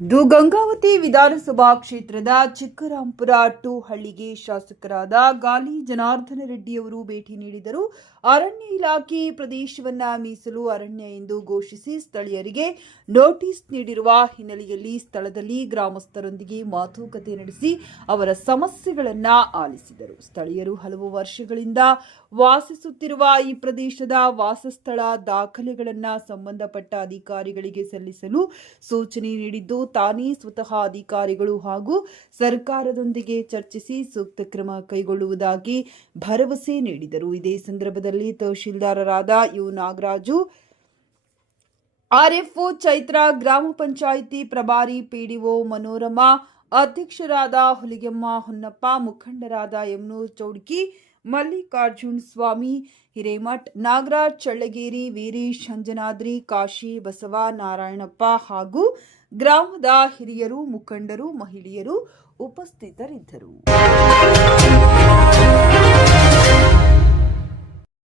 ಇದು ಗಂಗಾವತಿ ವಿಧಾನಸಭಾ ಕ್ಷೇತ್ರದ ಚಿಕ್ಕರಾಂಪುರ ಟು ಹಳ್ಳಿಗೆ ಶಾಸಕರಾದ ಗಾಲಿ ಜನಾರ್ದನ ರೆಡ್ಡಿಯವರು ಭೇಟಿ ನೀಡಿದರು. ಅರಣ್ಯ ಇಲಾಖೆ ಪ್ರದೇಶವನ್ನ ಮೀಸಲು ಅರಣ್ಯ ಎಂದು ಘೋಷಿಸಿ ಸ್ಥಳೀಯರಿಗೆ ನೋಟಿಸ್ ನೀಡಿರುವ ಹಿನ್ನೆಲೆಯಲ್ಲಿ ಸ್ಥಳದಲ್ಲಿ ಗ್ರಾಮಸ್ಥರೊಂದಿಗೆ ಮಾತುಕತೆ ನಡೆಸಿ ಅವರ ಸಮಸ್ಯೆಗಳನ್ನ ಆಲಿಸಿದರು. ಸ್ಥಳೀಯರು ಹಲವು ವರ್ಷಗಳಿಂದ ವಾಸಿಸುತ್ತಿರುವ ಈ ಪ್ರದೇಶದ ವಾಸಸ್ಥಳ ದಾಖಲೆಗಳನ್ನು ಸಂಬಂಧಪಟ್ಟ ಅಧಿಕಾರಿಗಳಿಗೆ ಸಲ್ಲಿಸಲು ಸೂಚನೆ ನೀಡಿದ್ದು ತಾನೇ ಸ್ವತಃ ಅಧಿಕಾರಿಗಳು ಹಾಗೂ ಸರ್ಕಾರದೊಂದಿಗೆ ಚರ್ಚಿಸಿ ಸೂಕ್ತ ಕ್ರಮ ಕೈಗೊಳ್ಳುವುದಾಗಿ ಭರವಸೆ ನೀಡಿದರು. ಇದೇ ಸಂದರ್ಭದಲ್ಲಿ ತಹಶೀಲ್ದಾರರಾದ ಯು. ನಾಗರಾಜು, ಆರ್ಎಫ್ಒ ಚೈತ್ರ, ಗ್ರಾಮ ಪಂಚಾಯಿತಿ ಪ್ರಭಾರಿ ಪಿಡಿಒ ಮನೋರಮಾ, ಅಧ್ಯಕ್ಷರಾದ ಹುಲಿಗೆಮ್ಮ ಹೊನ್ನಪ್ಪ, ಮುಖಂಡರಾದ ಯಮನೂರ್ ಚೌಡ್ಕಿ ಮಲ್ಲಿಕಾರ್ಜುನ್ ಸ್ವಾಮಿ, ಹಿರೇಮಠ್, ನಾಗರಾಜ್, ಚಳ್ಳಗೇರಿ ವೀರೇಶ್ ಅಂಜನಾದ್ರಿ ಕಾಶಿ, ಬಸವ ನಾರಾಯಣಪ್ಪ ಹಾಗೂ ಗ್ರಾಮದ ಹಿರಿಯರು, ಮುಖಂಡರು, ಮಹಿಳೆಯರು ಉಪಸ್ಥಿತರಿದ್ದರು.